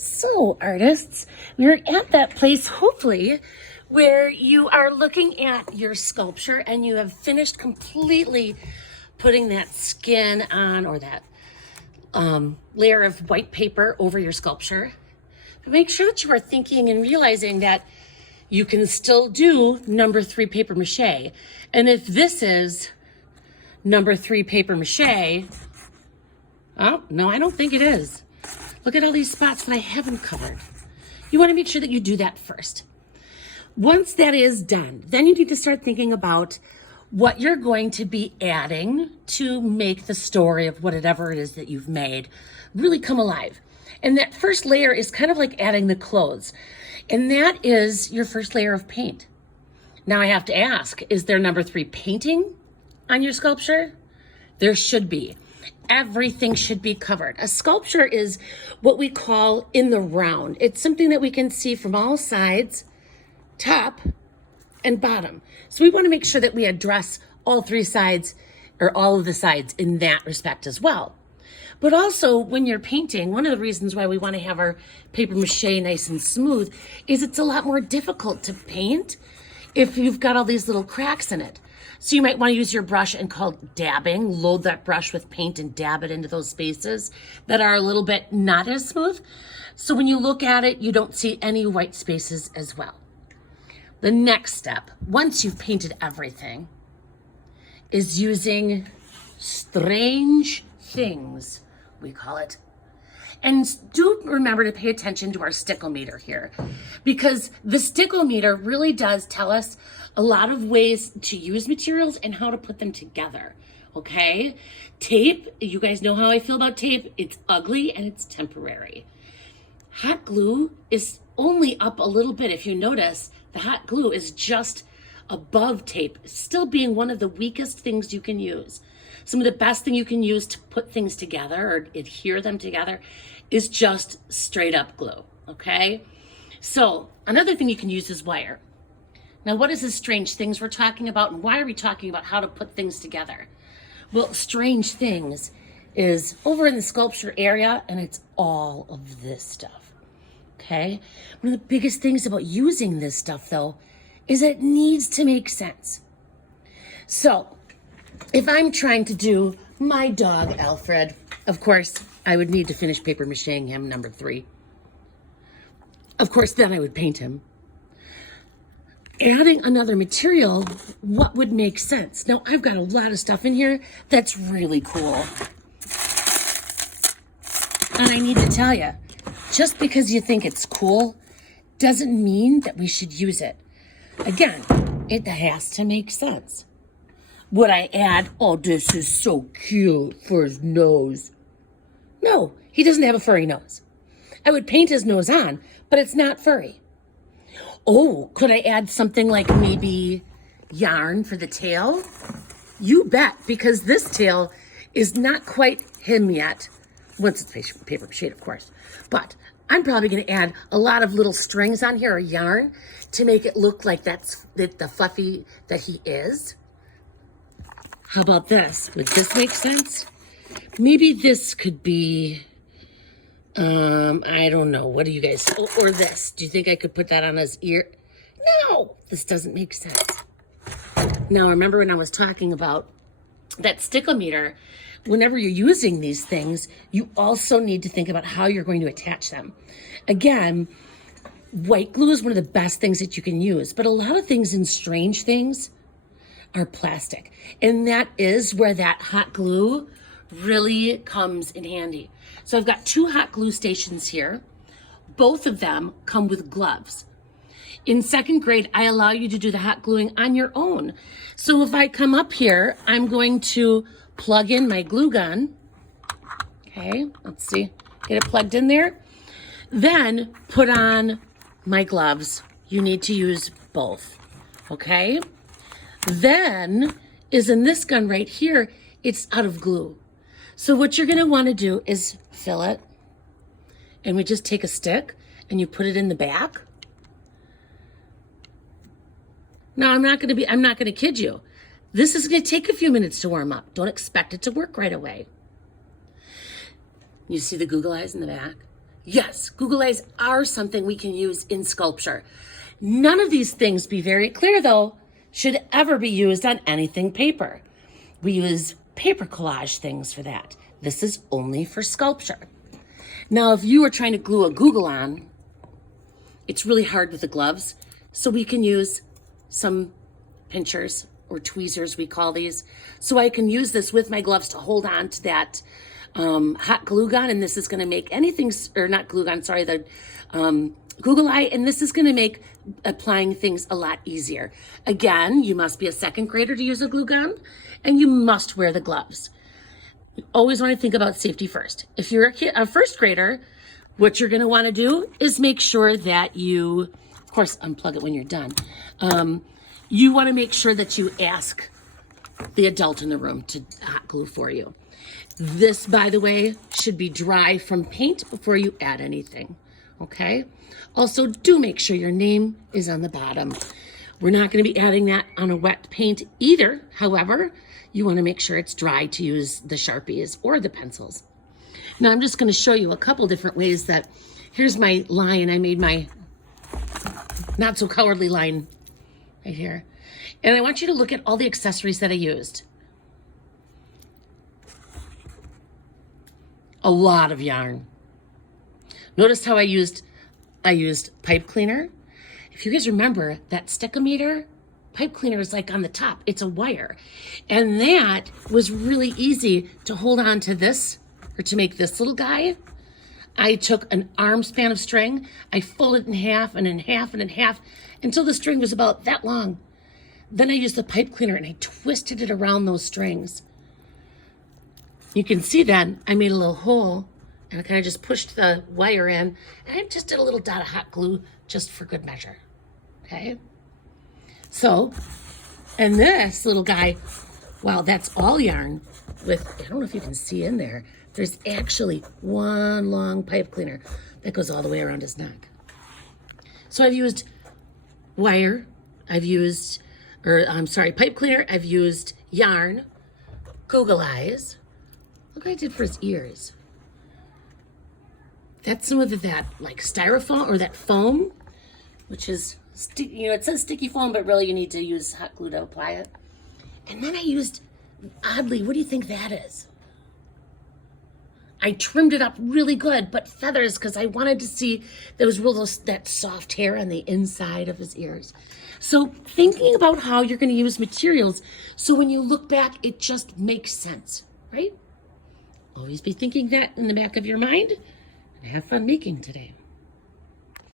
So, artists, we're at that place, hopefully, where you are looking at your sculpture and you have finished completely putting that skin on, or that layer of white paper over your sculpture. But make sure that you are thinking and realizing that you can still do number 3 paper mache. And if this is number 3 paper mache, oh, no, I don't think it is. Look at all these spots that I haven't covered. You want to make sure that you do that first. Once that is done, then you need to start thinking about what you're going to be adding to make the story of whatever it is that you've made really come alive. And that first layer is kind of like adding the clothes. And that is your first layer of paint. Now I have to ask, is there number 3 painting on your sculpture? There should be. Everything should be covered. A sculpture is what we call in the round. It's something that we can see from all sides, top and bottom. So we want to make sure that we address all 3 sides, or all of the sides, in that respect as well. But also, when you're painting, one of the reasons why we want to have our paper mache nice and smooth is it's a lot more difficult to paint if you've got all these little cracks in it. So you might want to use your brush and call dabbing, load that brush with paint and dab it into those spaces that are a little bit not as smooth. So when you look at it, you don't see any white spaces as well. The next step, once you've painted everything, is using strange things, we call it. And do remember to pay attention to our sticklemeter here, because the sticklemeter really does tell us a lot of ways to use materials and how to put them together, okay? Tape, you guys know how I feel about tape. It's ugly and it's temporary. Hot glue is only up a little bit. If you notice, the hot glue is just above tape, still being one of the weakest things you can use. Some of the best thing you can use to put things together or adhere them together is just straight up glue, okay? So another thing you can use is wire. Now, what is this strange things we're talking about, and why are we talking about how to put things together? Well, strange things is over in the sculpture area, and it's all of this stuff, okay? One of the biggest things about using this stuff, though, is that it needs to make sense. So if I'm trying to do my dog, Alfred, of course, I would need to finish paper macheing him, number 3. Of course, then I would paint him. Adding another material, what would make sense? Now, I've got a lot of stuff in here that's really cool. And I need to tell you, just because you think it's cool doesn't mean that we should use it. Again, it has to make sense. Would I add, oh, this is so cute for his nose? No, he doesn't have a furry nose. I would paint his nose on, but it's not furry. Oh, could I add something like maybe yarn for the tail? You bet, because this tail is not quite him yet. Once it's paper mache, of course. But I'm probably going to add a lot of little strings on here, or yarn, to make it look like that's the fluffy that he is. How about this? Would this make sense? Maybe this could be, I don't know. What do you guys, or this. Do you think I could put that on his ear? No, this doesn't make sense. Now, remember when I was talking about that sticklemeter, whenever you're using these things, you also need to think about how you're going to attach them. Again, white glue is one of the best things that you can use, but a lot of things in strange things are plastic. And that is where that hot glue really comes in handy. So I've got 2 hot glue stations here. Both of them come with gloves. In 2nd grade, I allow you to do the hot gluing on your own. So if I come up here, I'm going to plug in my glue gun. Okay, let's see, get it plugged in there. Then put on my gloves. You need to use both, okay? Then is in this gun right here, it's out of glue. So what you're gonna wanna do is fill it, and we just take a stick and you put it in the back. Now, I'm not gonna kid you. This is gonna take a few minutes to warm up. Don't expect it to work right away. You see the Google eyes in the back? Yes, Google Eyes are something we can use in sculpture. None of these things, be very clear though, should ever be used on anything paper. We use paper collage things for that. This is only for sculpture. Now, if you are trying to glue a Google on, it's really hard with the gloves, so we can use some pinchers or tweezers, we call these. So I can use this with my gloves to hold on to that hot glue gun, and this is gonna make anything, or not glue gun, sorry, the Google Eye, and this is gonna make applying things a lot easier. Again, you must be a second grader to use a glue gun, and you must wear the gloves. You always wanna think about safety first. If you're a first grader, what you're gonna wanna do is make sure that you, of course, unplug it when you're done. You wanna make sure that you ask the adult in the room to hot glue for you. This, by the way, should be dry from paint before you add anything, okay? Also, do make sure your name is on the bottom. We're not gonna be adding that on a wet paint either. However, you wanna make sure it's dry to use the Sharpies or the pencils. Now, I'm just gonna show you a couple different ways that, here's my line. I made my not so cowardly line right here. And I want you to look at all the accessories that I used. A lot of yarn. Notice how I used pipe cleaner. If you guys remember, that Stick-O-Meter pipe cleaner is like on the top. It's a wire. And that was really easy to hold on to this, or to make this little guy. I took an arm span of string, I folded it in half and in half and in half until the string was about that long. Then I used the pipe cleaner and I twisted it around those strings. You can see then I made a little hole and I kind of just pushed the wire in and I just did a little dot of hot glue just for good measure, okay? So, and this little guy, wow, that's all yarn with, I don't know if you can see in there, there's actually one long pipe cleaner that goes all the way around his neck. So I've used wire, I've used, pipe cleaner, I've used yarn, Google Eyes. Look what I did for his ears. That's some of that like styrofoam or that foam, which is, it says sticky foam, but really you need to use hot glue to apply it. And then I used, oddly, what do you think that is? I trimmed it up really good, but feathers, because I wanted to see there was that soft hair on the inside of his ears. So thinking about how you're going to use materials, so when you look back, it just makes sense, right? Always be thinking that in the back of your mind, and have fun making today.